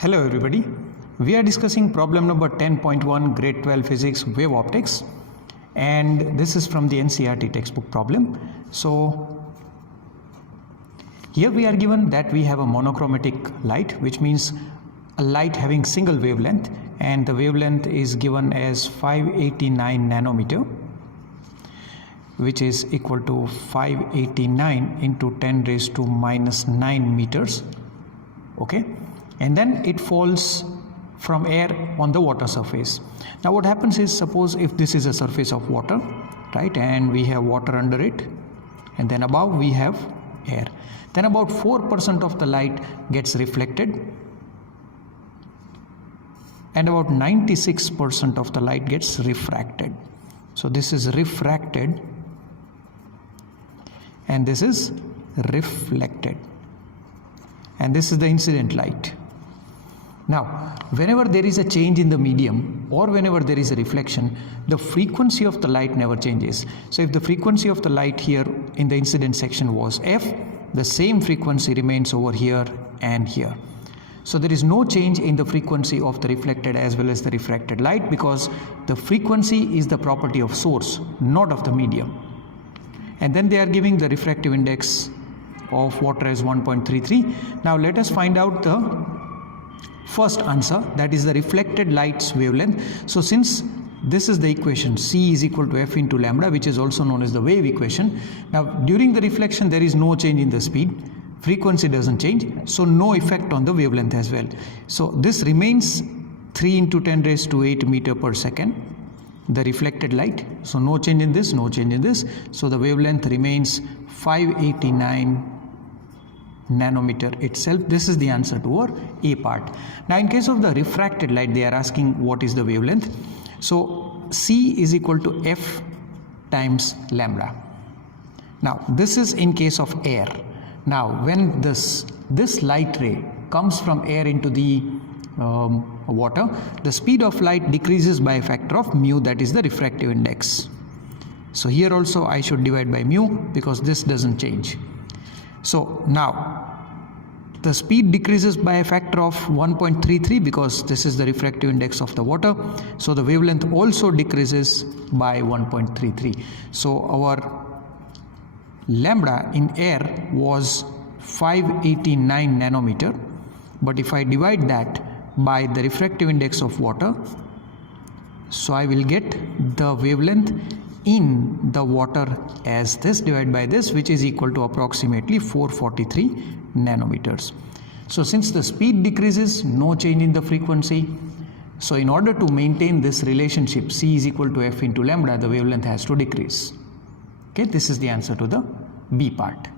Hello everybody, we are discussing problem number 10.1 grade 12 physics wave optics, and this is from the NCERT textbook problem. So here we are given that we have a monochromatic light, which means a light having single wavelength, and the wavelength is given as 589 nanometer, which is equal to 589 into 10 raised to minus 9 meters. Okay, and then it falls from air on the water surface. Now what happens is, suppose if this is a surface of water, right, and we have water under it, and then above we have air, then about 4% of the light gets reflected and about 96% of the light gets refracted. So this is refracted and this is reflected, and this is the incident light. Now, whenever there is a change in the medium or whenever there is a reflection, the frequency of the light never changes. So if the frequency of the light here in the incident section was f, the same frequency remains over here and here. So there is no change in the frequency of the reflected as well as the refracted light, because the frequency is the property of source, not of the medium. And then they are giving the refractive index of water as 1.33. Now let us find out the first answer, that is the reflected light's wavelength. So since this is the equation, C is equal to F into lambda, which is also known as the wave equation. Now during the reflection there is no change in the speed, frequency doesn't change, so no effect on the wavelength as well. So this remains 3 into 10 raised to 8 meter per second, the reflected light. So no change in this, no change in this. So the wavelength remains 589 nanometer itself. This is the answer to our A part. Now in case of the refracted light, they are asking what is the wavelength. So C is equal to F times lambda. Now this is in case of air. Now when this light ray comes from air into the water, the speed of light decreases by a factor of mu, that is the refractive index. So here also I should divide by mu because this doesn't change. So now the speed decreases by a factor of 1.33 because this is the refractive index of the water. So the wavelength also decreases by 1.33. So our lambda in air was 589 nanometer, but if I divide that by the refractive index of water, so I will get the wavelength in the water as this divided by this, which is equal to approximately 443 nanometers. So since the speed decreases, no change in the frequency, so in order to maintain this relationship C is equal to F into lambda, the wavelength has to decrease. Okay, this is the answer to the B part.